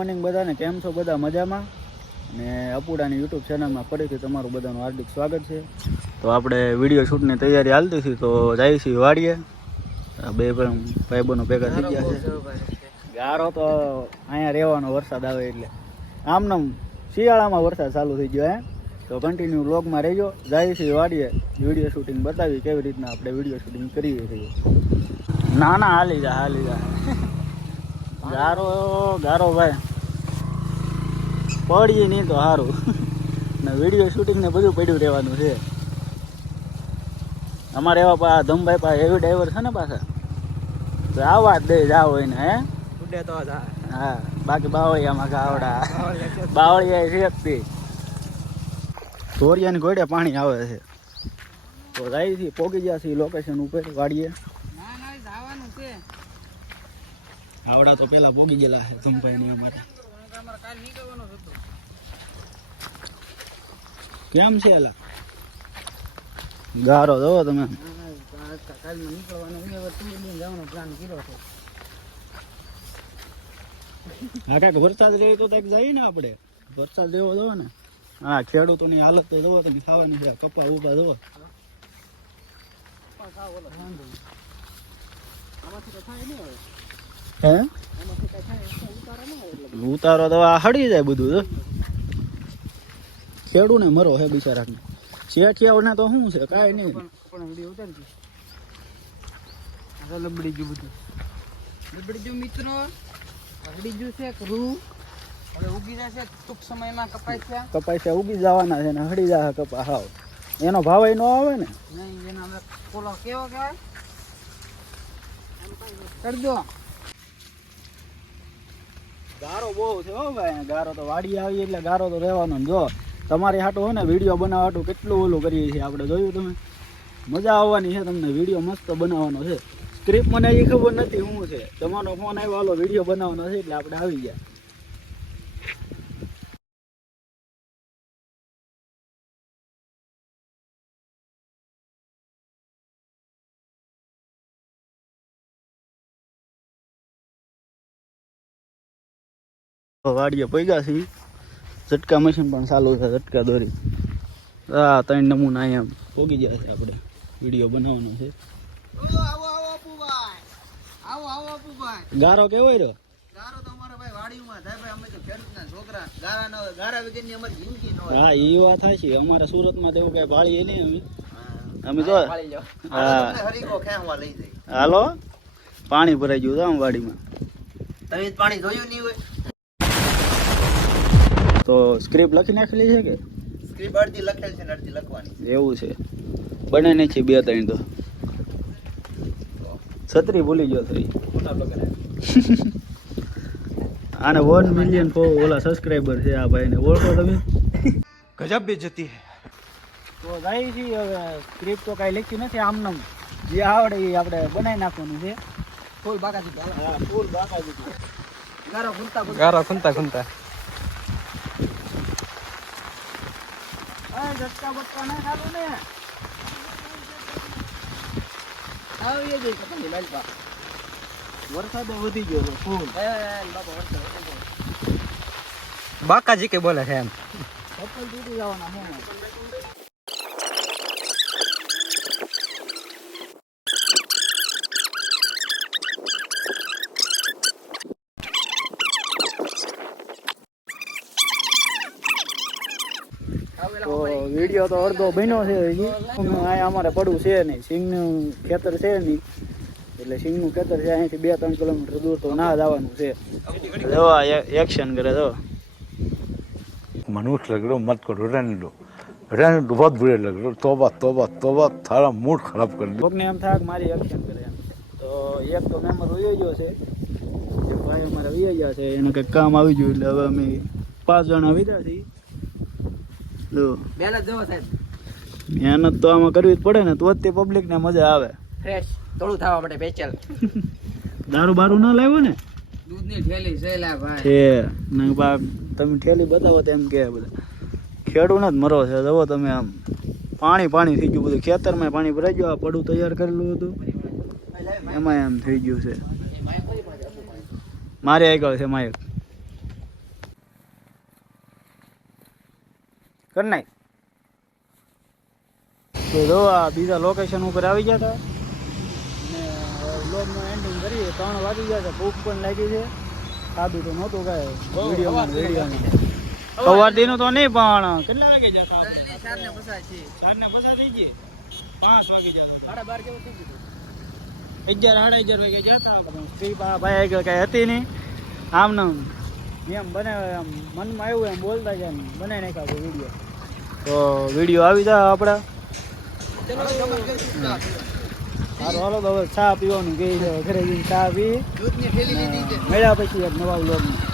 Morning બધાને. કેમ છો બધા? મજામાં? અને અપુડાની યુટ્યુબ ચેનલમાં ફરીથી તમારું બધાનું હાર્દિક સ્વાગત છે. તો આપણે વિડીયો શૂટની તૈયારી હાલતી હતી, તો જઈએ છીએ વાડીએ. બે ભાઈબંધો ભેગા થઈ ગયા છે. ગારો તો અહીંયા રહેવાનો વરસાદ આવે એટલે. આમનામ શિયાળામાં વરસાદ ચાલુ થઈ ગયો તો કન્ટિન્યુ વ્લોગમાં રહેજો. જઈએ છીએ વાડીએ, વિડીયો શૂટિંગ બતાવી કેવી રીતના આપણે વિડીયો શૂટિંગ કરીએ છીએ. ના ના, હાલી જા ગારો ભાઈ પડીએ નહીં તો સારું ને. વિડીયો શૂટિંગ ને બધું પડ્યું રહેવાનું છે અમારે. એવા ધમભાઈ પાસે હેવી ડ્રાઈવર છે ને પાછા, તો આવા જ દે જાવ હોય ને. ઉડે તો હા, બાકી બાવળિયામાં ગાવડા બાવળિયા શેકતી ધોરિયાની ઘોડે પાણી આવે છે. તો જાય પોગી ગયા છે લોકેશન ઉપર વાડીએ. આવડા તો પેલા પોગી ગયેલા છે ધમભાઈ ની અમારે. કેમ છે એલા ગારો જોવો તમે? હા, કાંઈક વરસાદ રહે તો કંઈક જઈએ ને આપણે. વરસાદ જેવો જોવો ને. હા, ખેડૂતોની હાલત તો જોવો તમે, ખાવાની છે. કપા ઉભા જોવો. હે ઉતારો તો આ હળી જાય બધું. ખેડૂને મરો હે બિચારાને. શેઠિયાઓને તો શું છે, કાંઈ નહીં. લબડી ગયું બધું, લબડી ગયું મિત્રો. હળી ગયું છે રૂ. હવે ઉગી જશે ટૂંક સમયમાં. કપાસ્યા ઉગી જવાના છે ને હળી જાય કપા. હાવ એનો ભાવ ન આવે ને. નહીં, એનો અમે કોલો કેવો કહેવાય કરજો. ગારો બહુ છે હો ભાઈ. ગારો તો વાડી આવી એટલે ગારો તો રહેવાનો. જો તમારી હાટું હોય ને વિડીયો બનાવવા હાટું કેટલું ઓલું કરીએ છીએ આપણે. જોયું તમે? મજા આવવાની છે તમને. વિડીયો મસ્ત બનાવવાનો છે. સ્ક્રિપ્ટ મને એ ખબર નથી શું છે. તમારો ફોન આવ્યો, હાલો વિડીયો બનાવવાનો છે એટલે આપણે આવી ગયા. વાડીએ પૈગા છે. ઝટકા મશીન પણ ચાલુ છે, ઝટકા દોરી. હા, 3 નમૂના અહીંયા પોગી ગયા છે. આપણે વિડીયો બનાવવાનો છે. ગારો કેવો રહ્યો? ગારો તો અમારા ભાઈ વાડીમાં થાય ભાઈ. અમે તો ખેડૂતના છોકરા. ગારા વગરની અમારી જિંદગી ન હોય. હા, એ વાત થાય છે. અમારા સુરતમાં તો એવું કઈ ભાળીએ નહીં અમે તો. હા, હરીકો ખેંચવા લઈ જાય. હાલો, પાણી ભરાઈ ગયું આમ વાડીમાં. તમે પાણી જોયું નહીં હોય તો સ્ક્રિપ્ટ લખી નાખેલી છે કે? સ્ક્રિપ્ટ અડધી લખેલ છે ને અડધી લખવાની. એવું છે? બને નહીં છે 2-3 તો. છત્રી ભૂલી ગયો થઈ. આને 1 મિલિયન ઓલા સબસ્ક્રાઈબર છે આ ભાઈને. ઓળખો તમે? ગજબ બેઇજ્જતી હે. તો જાય છે હવે. સ્ક્રિપ્ટ તો કાંઈ લખી નથી. આમનામ જે આવડે એ આપણે બનાવી નાખવાનું છે. ફૂલ બાકાજી. હા, ફૂલ બાકાજી. ગારો ખુંતા ઝટકા બટકા ના ખાતો ને. આવી જઈ પતંગ લાલપા. વરસાદ વધી ગયો છે ફૂલ. બાકાજી કે બોલે છે એમ. ચપ્પલ તૂટી જવાના છે. તો વિડીયો તો અડધો બન્યો છે. અહીંયા અમારે પડવું છે નહીં. સિંગનું ખેતર છે નહીં એટલે સિંગનું ખેતર છે. અહીંથી 2-3 કિલોમીટર દૂર તો ના જવાનું છે. જો એક્શન કરે. જો मनुष्य लग रहे हो, मत करो, रहने दो बहुत बुरे लग रहे हो. तौबा तौबा तौबा, थारा मूड खराब कर दिया. લોકોને એમ થાય કે મારી એક્શન કરે એમ. તો એક તો મેમ્બર વહી ગયો છે. જે ભાઈ અમારા વહી ગયા છે એને કંઈક કામ આવી ગયું એટલે હવે અમે 5 જણા વિધા છીએ. મહેનત તો આમાં કરવી જ પડે ને, તો જ તે પબ્લિક ને મજા આવે. ફ્રેશ થોડું થવા માટે સ્પેશિયલ દારૂ બારૂ ન લાવ્યો ને? દૂધની થેલી છે લા ભાઈ. છે ને બા તમે થેલી બતાવો તેમ કે બધા ખેડૂને જ મરો છે. જુઓ તમે આમ પાણી થઈ ગયું બધું. ખેતરમાં પાણી ભરાઈ ગયું. આ પડું તૈયાર કરેલું હતું એમાં એમ થઈ ગયું છે. મારે આગળ છે માયક. કર નાખ. તો જો આ બીજા લોકેશન ઉપર આવી ગયા હતા ને વ્લોગનું એન્ડિંગ કરીએ. 3 વાગી ગયા છે, ભૂખ પણ લાગી છે. ખાધું તો નહોતું કાંઈ વિડીયોમાં. સવારથીનું તો નહીં, પણ કેટલા વાગે જતા? 4:50 થઈ ગઈ. 5 વાગી જતા, 12:30 જેવું થઈ ગયું. 11 સાડા 11 વાગે જતા. સ્ત્રી ભાઈ કઈ હતી નહીં. આમ નામ એમ બનાવે, આમ મનમાં આવ્યું એમ બોલતા જાય, એમ બનાવી નાખ્યા વિડીયો. તો વિડીયો આવી જાય આપણા. સારું હાલો તો હવે ચા પીવાનું કહે છે. ઘરે જઈને ચા પી મળ્યા પછી એક નવા વ્લોગમાં.